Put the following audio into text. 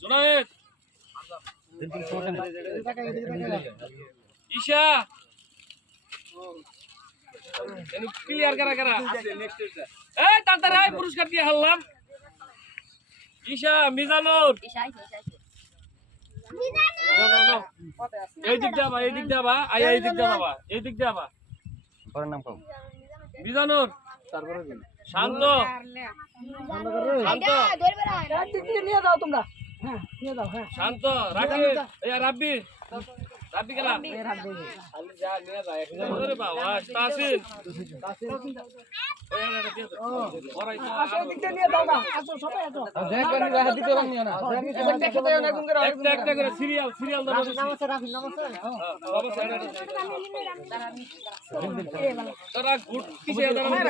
Junaid Isha clear করা করা এই তাড়াতাড়ি আয় পুরস্কার দিয়ে হারলাম ঈশা মিজানুর এই দিক যাবা আয়া এই দিক যাবা এই দিক যাবা পরের নাম কও মিজানুর তারপরে শান্ত শান্ত নিয়ে যাও তোমরা হ্যাঁ নিয়ে যাও হ্যাঁ শান্ত রাখি এই রাব্বি রাব্বি গেলা খালি যা নিয়ে যা একদম ধরে বাবা তাসিন ওই আরে দিয়ে দাও ওরাই তো আসো দিক দিয়ে নিয়ে যাও না আসো সবাই আসো দেখবেন রাহ দিতে পারেন না দেখতে দাও না গুন করে একটা করে সিরিয়াল দাও নামাছে রাফি নামাছে বাবা সাইডে তোরা গুড কিসে দাঁড়ানো